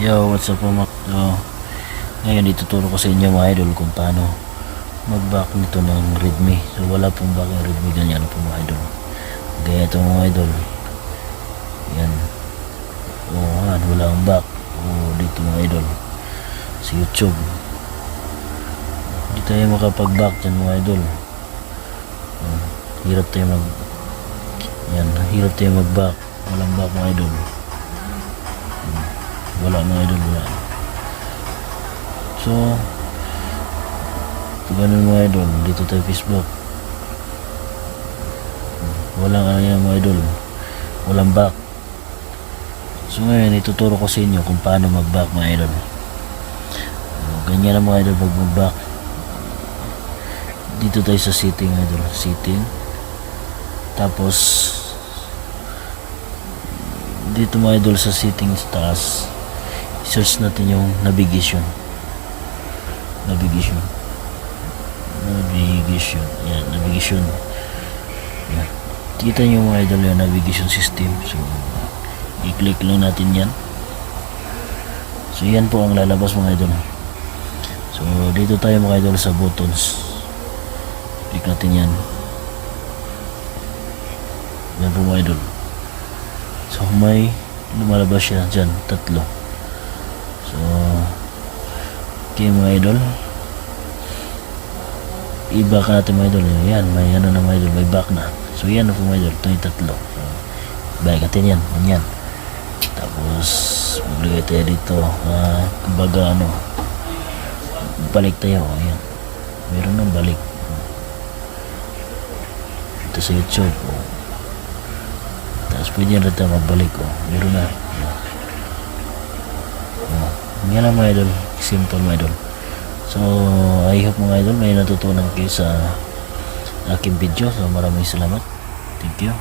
Yo, what's up mga so, ngayon ituturo ko sa inyo mga idol kung paano mag-back nito ng Redmi. So wala pong back ng Redmi, ganyan po mga idol. Gaya ito mga idol. Yan. Wala ang back. Dito mga idol. Sa YouTube. Hindi tayo makapag-back dyan mga idol. Hirap tayo hirap tayo mag-back. Walang back mga idol. Wala mga idol, wala. So ganun mga idol, dito tayo Facebook. Walang mga idol, walang back. So ngayon ituturo ko sa inyo kung paano mag-back mga idol. Ganyan ang mga idol pag mag-back. Dito tayo sa setting idol, setting. Tapos dito mga idol sa settings taas, search natin yung navigation. Yan, navigation. Yan. Kita nyo mga idol yung navigation system. So i-click lang natin yan. So yan po ang lalabas mga idol. So dito tayo mga idol sa buttons. Click natin yan. Yan po mga idol. So may lumalabas siya dyan, tatlo. So okay mga idol, i-back natin mga idol. Yan, may ano na mga idol, may back na. So yan na po mga idol, ito yung tatlo. So back natin yan, yan. Tapos maglagay tayo dito, kumbaga balik tayo. Ayan, meron ng balik ito sa YouTube. Tapos pwede rin tayo magbalik. Meron na. Yan lang mga idol, simple mga idol. So I hope mga idol may natutunan kayo sa aking video. So maraming salamat, thank you.